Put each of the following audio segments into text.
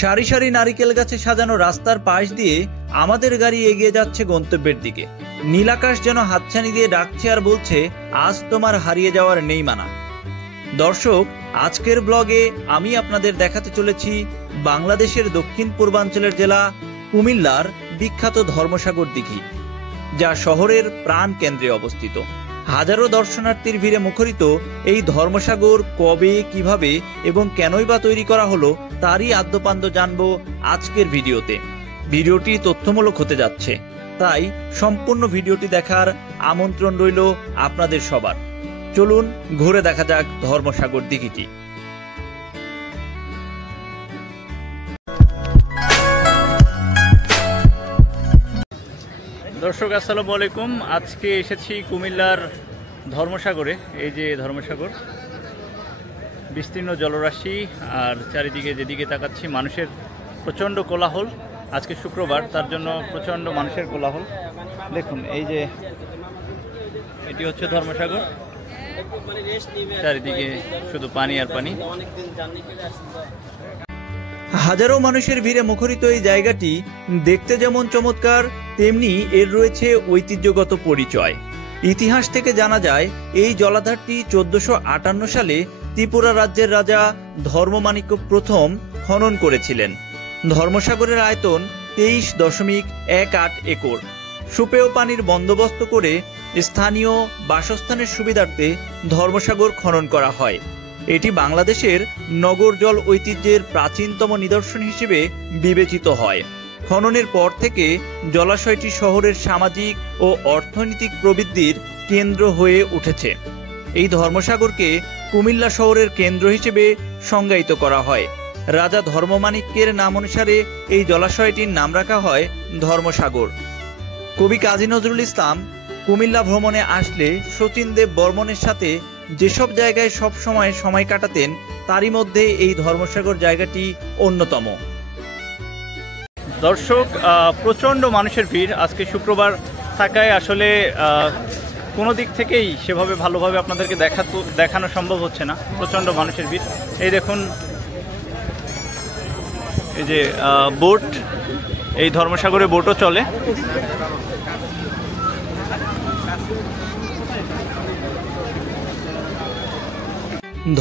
সারি সারি নারিকেল গাছে সাজানো রাস্তার পাশ দিয়ে আমাদের গাড়ি এগিয়ে যাচ্ছে গন্তব্যের দিকে। নীলাকাশ যেন হাতছানি দিয়ে ডাকছে আর বলছে, আজ তোমার হারিয়ে যাওয়ার নেই মানা। দর্শক, আজকের ব্লগে আমি আপনাদের দেখাতে চলেছি বাংলাদেশের দক্ষিণ পূর্বাঞ্চলের জেলা কুমিল্লার বিখ্যাত ধর্মসাগর দিঘি, যা শহরের প্রাণ কেন্দ্রে অবস্থিত। হাজারো দর্শনার্থীর ভিড়ে মুখরিত এই ধর্মসাগর কবে, কিভাবে এবং কেনই বা তৈরি করা হলো তারই আদ্যপান্ত জানবো আজকের ভিডিওতে। ভিডিওটি তথ্যমূলক হতে যাচ্ছে, তাই সম্পূর্ণ ভিডিওটি দেখার আমন্ত্রণ রইল আপনাদের সবার। চলুন ঘুরে দেখা যাক ধর্মসাগর দিঘিটি। দর্শক আসসালামু আলাইকুম। আজকে এসেছি কুমিল্লার ধর্মসাগরে। এই যে ধর্মসাগর, বিস্তীর্ণ জলরাশি, আর চারিদিকে যেদিকে তাকাচ্ছি মানুষের প্রচণ্ড কোলাহল। আজকে শুক্রবার, তার জন্য প্রচণ্ড মানুষের কোলাহল। দেখুন, এই যে এটি হচ্ছে ধর্মসাগর, চারিদিকে শুধু পানি আর পানি। হাজারো মানুষের ভিড়ে মুখরিত এই জায়গাটি দেখতে যেমন চমৎকার, তেমনি এর রয়েছে ঐতিহ্যগত পরিচয়। ইতিহাস থেকে জানা যায় এই জলাধারটি 1458 সালে ত্রিপুরা রাজ্যের রাজা ধর্মমাণিক্য প্রথম খনন করেছিলেন। ধর্মসাগরের আয়তন 23.18 একর। সুপেয় পানির বন্দোবস্ত করে স্থানীয় বাসস্থানের সুবিধার্থে ধর্মসাগর খনন করা হয়। এটি বাংলাদেশের নগর জল ঐতিহ্যের প্রাচীনতম নিদর্শন হিসেবে বিবেচিত হয়। খননের পর থেকে জলাশয়টি শহরের সামাজিক ও অর্থনৈতিক প্রবৃদ্ধির কেন্দ্র হয়ে উঠেছে। এই ধর্মসাগরকে কুমিল্লা শহরের কেন্দ্র হিসেবে সংজ্ঞায়িত করা হয়। রাজা ধর্মমাণিক্যের নাম অনুসারে এই জলাশয়টির নাম রাখা হয় ধর্মসাগর। কবি কাজী নজরুল ইসলাম কুমিল্লা ভ্রমণে আসলে শচীন দেব বর্মনের সাথে যেসব জায়গায় সব সময় কাটাতেন, তারই মধ্যে এই ধর্মসাগর জায়গাটি অন্যতম। দর্শক, প্রচণ্ড মানুষের ভিড় আজকে শুক্রবার থাকায় আসলে কোনো দিক থেকেই সেভাবে ভালোভাবে আপনাদেরকে দেখানো সম্ভব হচ্ছে না। প্রচণ্ড মানুষের ভিড়। এই দেখুন, এই যে বোট, এই ধর্মসাগরে বোটও চলে।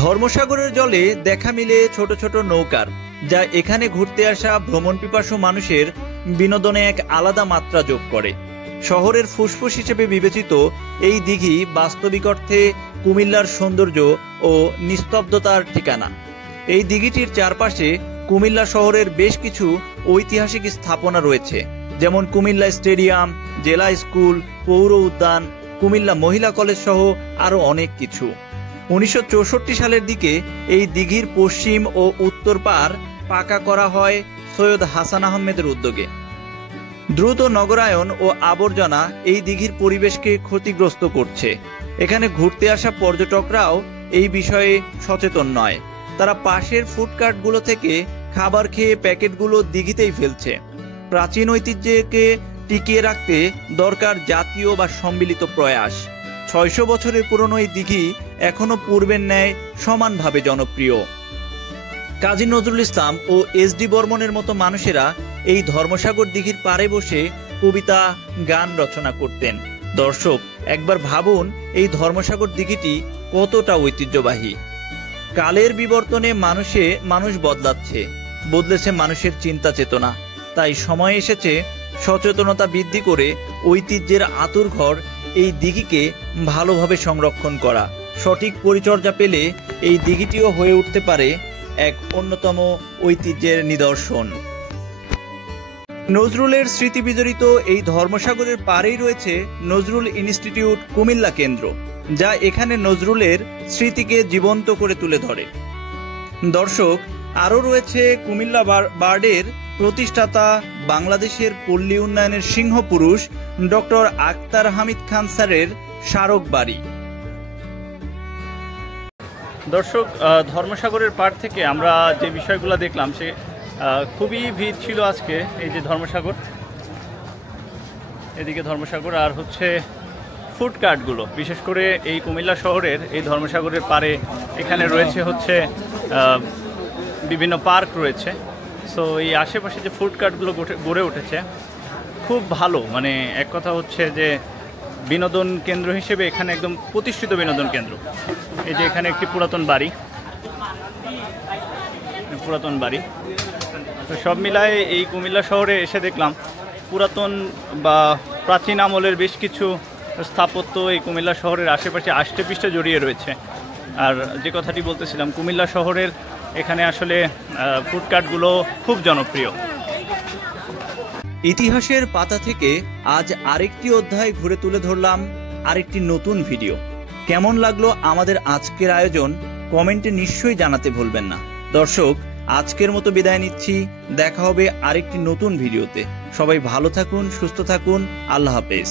ধর্মসাগরের জলে দেখা মিলে ছোট ছোট নৌকার, যা এখানে ঘুরতে আসা ভ্রমণ পিপাসু মানুষের বিনোদনে এক আলাদা মাত্রা যোগ করে। শহরের ফুসফুস হিসেবে বিবেচিত এই দিঘি বাস্তবিক অর্থে কুমিল্লার সৌন্দর্য ও নিস্তব্ধতার ঠিকানা। এই দিঘিটির চারপাশে কুমিল্লা শহরের বেশ কিছু ঐতিহাসিক স্থাপনা রয়েছে, যেমন কুমিল্লা স্টেডিয়াম, জেলা স্কুল, পৌর উদ্যান, কুমিল্লা মহিলা কলেজ সহ আরো অনেক কিছু। 1964 সালের দিকে এই দিঘির পশ্চিম ও উত্তর পাড় পাকা করা হয় সৈয়দ হাসান আহমেদের উদ্যোগে। দ্রুত নগরায়ন ও আবর্জনা এই দিঘির পরিবেশকে ক্ষতিগ্রস্ত করছে। এখানে ঘুরতে আসা পর্যটকরাও এই বিষয়ে সচেতন নয়। তারা পাশের ফুডকার্টগুলো থেকে খাবার খেয়ে প্যাকেটগুলো দিঘিতেই ফেলছে। প্রাচীন ঐতিহ্যকে টিকিয়ে রাখতে দরকার জাতীয় বা সম্মিলিত প্রয়াস। 600 বছরের পুরনো এই দিঘি এখনো পূর্বের ন্যায় সমানভাবে জনপ্রিয়। কাজী নজরুল ইসলাম ও এস.ডি. বর্মনের মতো মানুষেরা এই ধর্মসাগর দিঘির পাড়ে বসে কবিতা, গান রচনা করতেন। দর্শক, একবার ভাবুন এই ধর্মসাগর দিঘিটি কতটা ঐতিহ্যবাহী। কালের বিবর্তনে মানুষ বদলেছে মানুষের চিন্তা চেতনা। তাই সময় এসেছে সচেতনতা বৃদ্ধি করে ঐতিহ্যের আঁতুড়ঘর এই দিঘিকে ভালোভাবে সংরক্ষণ করা। সঠিক পরিচর্যা পেলে এই দিঘিটিও হয়ে উঠতে পারে এক অন্যতম ঐতিহ্যের নিদর্শন। নজরুলের স্মৃতি বিজড়িত এই ধর্মসাগরের পাড়েই রয়েছে নজরুল ইনস্টিটিউট কুমিল্লা কেন্দ্র, যা এখানে নজরুলের স্মৃতিকে জীবন্ত করে তুলে ধরে। দর্শক, আরও রয়েছে কুমিল্লা বার্ডের প্রতিষ্ঠাতা, বাংলাদেশের পল্লী উন্নয়নের সিংহ পুরুষ ডক্টর আক্তার হামিদ খান স্যারের স্মারক বাড়ি। দর্শক, ধর্মসাগরের পাড় থেকে আমরা যে বিষয়গুলো দেখলাম, সে খুবই ভিড় ছিল আজকে। এই যে ধর্মসাগর, এদিকে ধর্মসাগর, আর হচ্ছে ফুডকার্টগুলো, বিশেষ করে এই কুমিল্লা শহরের এই ধর্মসাগরের পাড়ে এখানে রয়েছে হচ্ছে বিভিন্ন পার্ক রয়েছে। সো এই আশেপাশে যে ফুড কার্টগুলো গড়ে উঠেছে খুব ভালো, মানে এক কথা হচ্ছে যে বিনোদন কেন্দ্র হিসেবে এখানে একদম প্রতিষ্ঠিত বিনোদন কেন্দ্র। এই যে এখানে একটি পুরাতন বাড়ি, তো সব মিলায় এই কুমিল্লা শহরে এসে দেখলাম পুরাতন বা প্রাচীন আমলের বেশ কিছু স্থাপত্য এই কুমিল্লা শহরের আশেপাশে আষ্টেপৃষ্ঠে জড়িয়ে রয়েছে। আর যে কথাটি বলতেছিলাম, কুমিল্লা শহরের এখানে আসলে ফুড কার্টগুলো খুব জনপ্রিয়। ইতিহাসের পাতা থেকে আজ আরেকটি অধ্যায় ঘুরে তুলে ধরলাম আরেকটি নতুন ভিডিও। কেমন লাগলো আমাদের আজকের আয়োজন কমেন্টে নিশ্চয়ই জানাতে ভুলবেন না। দর্শক, আজকের মতো বিদায় নিচ্ছি, দেখা হবে আরেকটি নতুন ভিডিওতে। সবাই ভালো থাকুন, সুস্থ থাকুন, আল্লাহ হাফেজ।